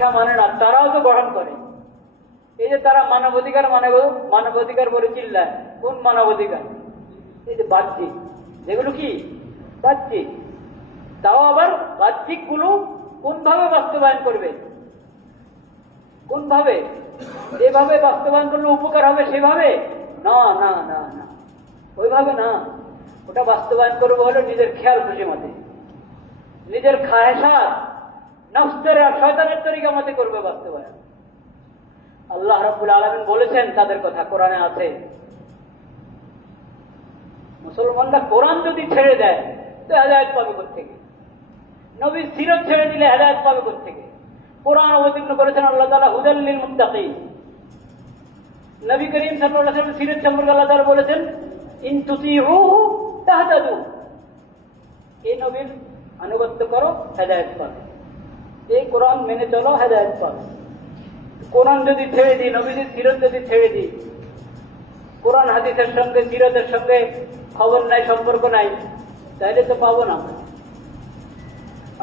শিক্ষা মানে না, তারাও তো গ্রহণ করে। এই যে তারা মানবাধিকার মানে মানবাধিকার বলে চিল্লায়। কোন মানবাধিকার? এই যে বাহ্যিক। যেগুলো কি? বাহ্যিক। তাও আবার বাহ্যিকগুলো কোনভাবে বাস্তবায়ন করবে? কোনভাবে? যেভাবে বাস্তবায়ন করলে উপকার হবে সেভাবে? না না না না। ওইভাবে না। ওটা বাস্তবায়ন করব হলো নিজের খেয়াল খুশি মতে। নিজের খায়সাত নফসের আর শয়তানের তরিকা মতে করবে বাস্তবায়ন। আল্লাহ রাব্বুল আলামিন বলেছেন, তাদের কথা কোরআনে আছে। মুসলমানরা কোরআন যদি ছেড়ে দেয়, তো হেদায়ত পাবে থেকে নবীর সিরত ছেড়ে দিলে হেদায়ত পাবে থেকে কোরআন অবতীর্ণ করেছেন আল্লাহ তালা হুদাল্লিল মুত্তাকি নবী করিম ওয়াসাল্লাম সিরত সম্পর্কে আল্লাহ তাআলা বলেছেন, ইন তুতিউহু তাহতাদু এই নবীর আনুগত্য করো, হেদায়ত পাবে। এই কোরআন মেনে চলো, হেদায়ত পাবে। কোরআন যদি ছেড়ে দিই নবীজির সিরত যদি ছেড়ে দিই, কোরআন হাদিসের সঙ্গে সিরতের সঙ্গে খবর নাই, সম্পর্ক নাই, তাইলে তো পাবো না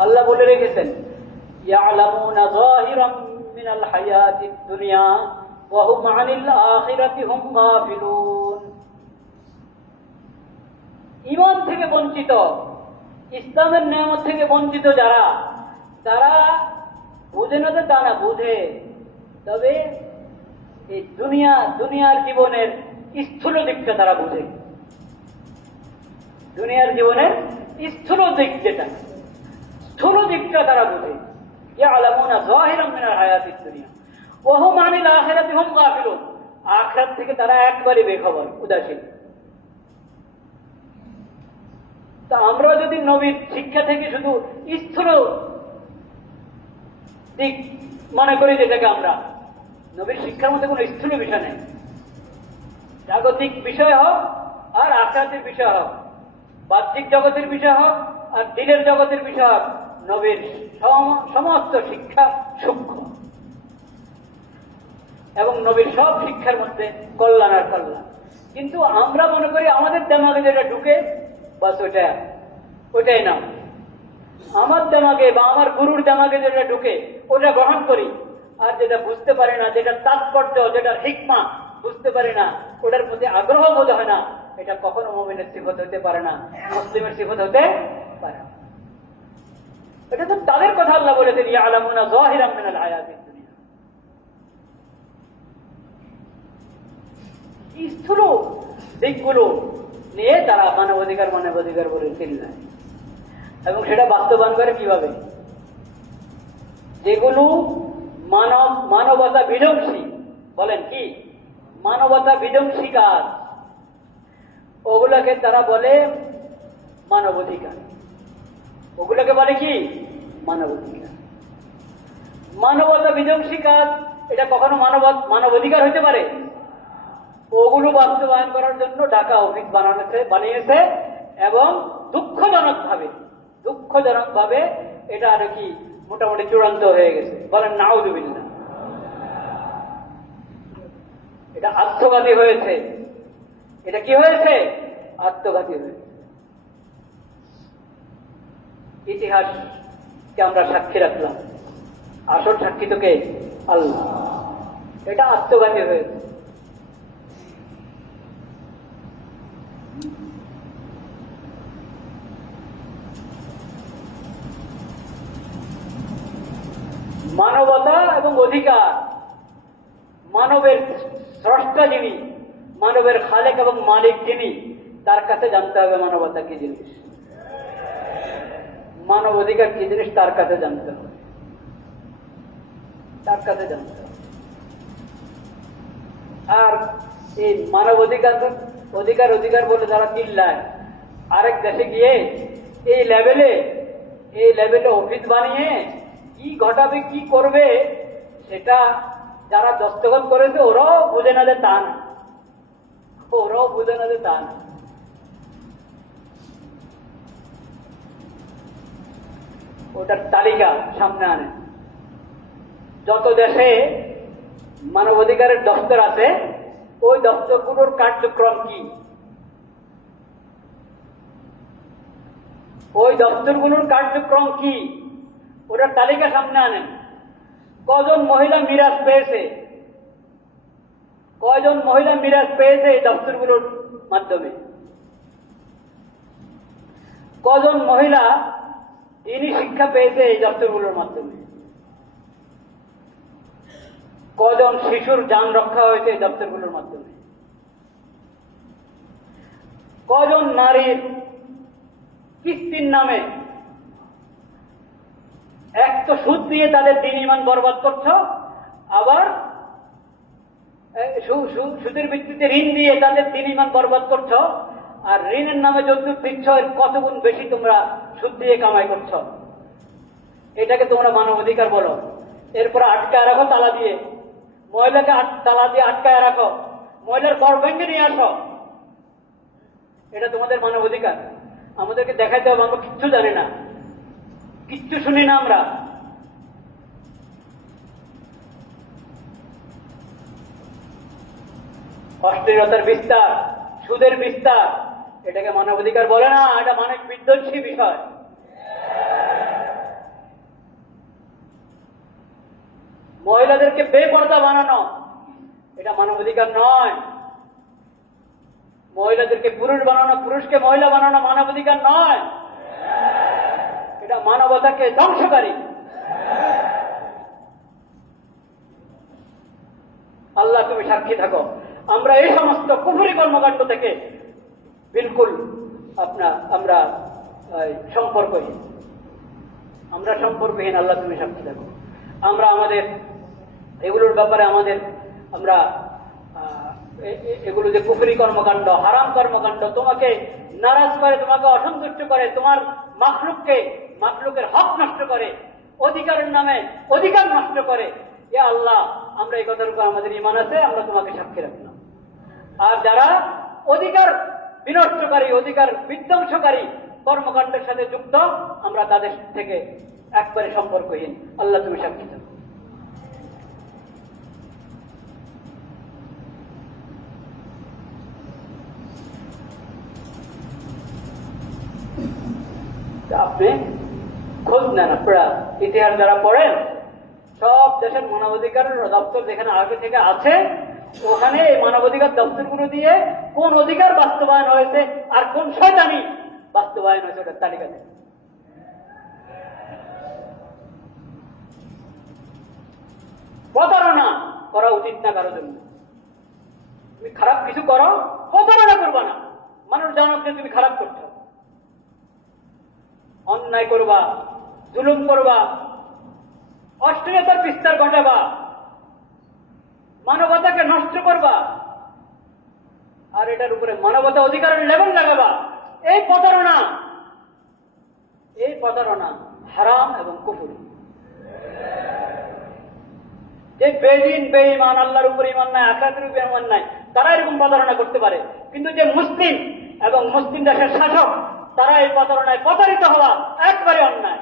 আল্লাহ বলে রেখেছেন দুনিয়া হুম ঈমান থেকে বঞ্চিত, ইসলামের নিয়ামত থেকে বঞ্চিত যারা তারা বুঝে না তো না বুঝে। তবে এই দুনিয়া, দুনিয়ার জীবনের স্থূল দিকটা তারা বুঝে। দুনিয়ার জীবনের স্থূল দিক যেটা, স্থূল দিকটা তারা বুঝে। যাহিরাম মিনাল ওয়া হুম আনিল আখিরাতি থেকে তারা একবারই বেখবর, উদাসীন। তা আমরা যদি নবীর শিক্ষা থেকে শুধু স্থূল দিক মনে করি যেটাকে আমরা। নবীর শিক্ষার মধ্যে কোনো স্থূল বিষয় নেই। জাগতিক বিষয় হোক আর আখরাতের বিষয় হোক, বাহ্যিক জগতের বিষয় হোক আর দিনের জগতের বিষয় হোক, নবীর সম- সমস্ত শিক্ষা সূক্ষ্ম। এবং নবীর সব শিক্ষার মধ্যে কল্যাণ আর কল্যাণ। কিন্তু আমরা মনে করি আমাদের দেমাগে যেটা ঢুকে, বাস ওইটা ওইটাই না। আমার দেমাগে বা আমার গুরুর দেমাগে যেটা ঢুকে, ওটা গ্রহণ করি। আর যেটা বুঝতে পারি না, যেটা তাৎপর্য যেটার হিকমা, বুঝতে পারি না, ওটার প্রতি আগ্রহ বোধ হয় না। এটা কখনো মোমিনের সিফত হতে পারে না, মুসলিমের সিফত হতে পারে না। এটা তো তাদের কথা আল্লাহ বলেছেন ইয়া আলামুনা জাহিরাম মিনাল হায়াতিদ দুনিয়া। স্থূল দিকগুলো নিয়ে তারা মানবাধিকার মানবাধিকার বলে চিল্লায় এবং সেটা বাস্তবায়ন করে কীভাবে? যেগুলো মানব, মানবতা বিধ্বংসী। বলেন কি? মানবতা বিধ্বংসী কাজ ওগুলোকে তারা বলে মানবাধিকার ওগুলোকে বলে কি? মানবাধিকার মানবতা বিধ্বংসী কাজ এটা কখনো মানব মানবাধিকার হতে পারে? ওগুলো বাস্তবায়ন করার জন্য ঢাকা অফিস বানানোছে বানিয়েছে এবং দুঃখজনক ভাবে দুঃখজনক ভাবে এটা আর কি মোটামুটি চূড়ান্ত হয়ে গেছে। বলেন নাউজুবিল্লা এটা আত্মঘাতী হয়েছে। এটা কি হয়েছে? আত্মঘাতী হয়েছে। ইতিহাসকে আমরা সাক্ষী রাখলাম। আসল সাক্ষী তোকে আল্লাহ। এটা আত্মঘাতী হয়েছে। মানবতা এবং অধিকার। মানবের স্রষ্টা যিনি, মানবের খালেক এবং মালিক যিনি, তার কাছে জানতে হবে মানবতা কি জিনিস। মানব অধিকার কি জিনিস তার কাছে জানতে হবে। তার কাছে জানতে হবে। আর এই মানব অধিকার অধিকার অধিকার বলে যারা চিল্লায়, আরেক দেশে গিয়ে এই লেভেলে এই লেভেলে অফিস বানিয়ে কি ঘটাবে, কি করবে, সেটা যারা দস্তখত করেছে, ওরাও বুঝে না যে তা না। ওরাও বুঝে না যে তা না। ওটার তালিকা সামনে আনে। যত দেশে মানবাধিকারের দপ্তর আছে, ওই দপ্তরগুলোর কার্যক্রম কি? ওই দপ্তরগুলোর কার্যক্রম কি? ওটার তালিকা সামনে আনেন। কজন মহিলা মিরাজ পেয়েছে? কয়জন মহিলা মিরাজ পেয়েছে এই দপ্তরগুলোর মাধ্যমে? কজন মহিলা ইনি শিক্ষা পেয়েছে এই দপ্তরগুলোর মাধ্যমে? কজন শিশুর যান রক্ষা হয়েছে এই দপ্তরগুলোর মাধ্যমে? কজন নারীর কিস্তির নামে এক তো সুদ দিয়ে তাদের দিন ইমান বরবাদ করছ, আবার সুদের ভিত্তিতে ঋণ দিয়ে তাদের দিন ইমান বরবাদ করছ, আর ঋণের নামে যদ্দূর দিচ্ছ, এর কত গুণ বেশি তোমরা সুদ দিয়ে কামাই করছ? এটাকে তোমরা মানব অধিকার বলো। এরপর আটকায় রাখো তালা দিয়ে। মহিলাকে তালা দিয়ে আটকায় রাখো। মহিলার ঘর ভেঙে নিয়ে আসো। এটা তোমাদের মানব অধিকার আমাদেরকে দেখাইতে হবে, আমরা কিচ্ছু জানি না। কিচ্ছু শুনি না আমরা। অস্থিরতার বিস্তার, সুদের বিস্তার, এটাকে মানবাধিকার বলে না, এটা মানব বিধ্বংসী বিষয়। মহিলাদেরকে বেপর্দা বানানো, এটা মানবাধিকার নয়। মহিলাদেরকে পুরুষ বানানো, পুরুষকে মহিলা বানানো মানবাধিকার নয়। এটা মানবতাকে ধ্বংসকারী। আল্লাহ, তুমি সাক্ষী থাকো। আমরা এই সমস্ত কুফুরি কর্মকাণ্ড থেকে বিলকুল আপনা আমরা সম্পর্কহীন। আমরা সম্পর্কহীন, আল্লাহ, তুমি সাক্ষী থাকো। আমরা আমাদের, এগুলোর ব্যাপারে আমাদের, আমরা এগুলো যে কুফরি কর্মকাণ্ড, হারাম কর্মকাণ্ড, তোমাকে নারাজ করে, তোমাকে অসন্তুষ্ট করে, তোমার মাখলুককে মাখলুকের হক নষ্ট করে, অধিকারের নামে অধিকার নষ্ট করে। এ আল্লাহ, আমরা এই কথার উপর আমাদের ইমান আছে, আমরা তোমাকে সাক্ষী রাখলাম আর যারা অধিকার বিনষ্টকারী, অধিকার বিধ্বংসকারী কর্মকাণ্ডের সাথে যুক্ত, আমরা তাদের থেকে একবারে সম্পর্কহীন। আল্লাহ তুমি সাক্ষী থাকো। আপনি খোঁজ নেন আপনারা, ইতিহাস যারা পড়েন, সব দেশের মানবাধিকার দপ্তর যেখানে আগে থেকে আছে, ওখানে এই মানবাধিকার দপ্তরগুলো দিয়ে কোন অধিকার বাস্তবায়ন হয়েছে আর কোন শয়তানি বাস্তবায়ন হয়েছে ওটার তালিকা দেন। প্রতারণা করা উচিত না কারোর জন্য। তুমি খারাপ কিছু করো, প্রতারণা করবা না। মানুষ জানার যে তুমি খারাপ করছ। অন্যায় করবা। জুলুম করবা, অশ্লীলতার বিস্তার ঘটাবা, মানবতাকে নষ্ট করবা, আর এটার উপরে মানবতা অধিকারের লেভেল লাগাবা। এই প্রতারণা এই প্রতারণা হারাম এবং কুফুর। যে বেদিন বেঈমান, আল্লাহর উপরে ইমান নাই আখাতের উপরে ইমান নাই, তারা এরকম প্রতারণা করতে পারে। কিন্তু যে মুসলিম এবং মুসলিম দেশের শাসক, তারা এই প্রতারণায় প্রতারিত হওয়া একবারে অন্যায়।